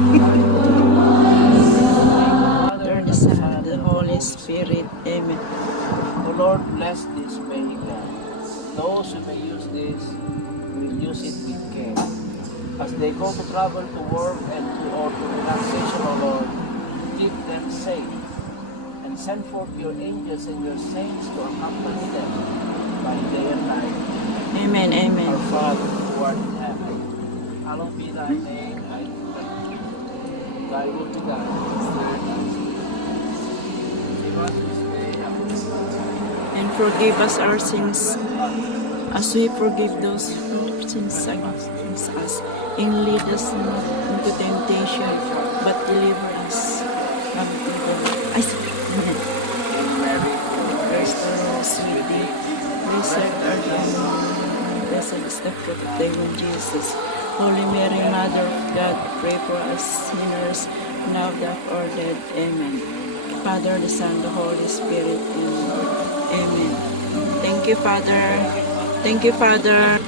Father, the Son, the Holy Spirit. Amen. The Lord bless this vehicle. Those who may use this will use it with care. As they go to travel to work and or to relaxation, O Lord, keep them safe. And send forth your angels and your saints to accompany them by day and night. Amen. Amen. Our Father, who art in heaven, hallowed be thy name. Thy will be done. Give us this day our daily And forgive us our sins as we forgive those who sin against us. And lead us not into temptation, but deliver us from evil. I speak. Amen. Mary. Praise the Lord, sweetie. Blessed art thou, blessed is the fruit of thy womb, Jesus. Holy Mary, Mother of God, pray for us sinners, now and at our death. Amen. Father, the Son, the Holy Spirit. Amen. Amen. Thank you, Father. Thank you, Father.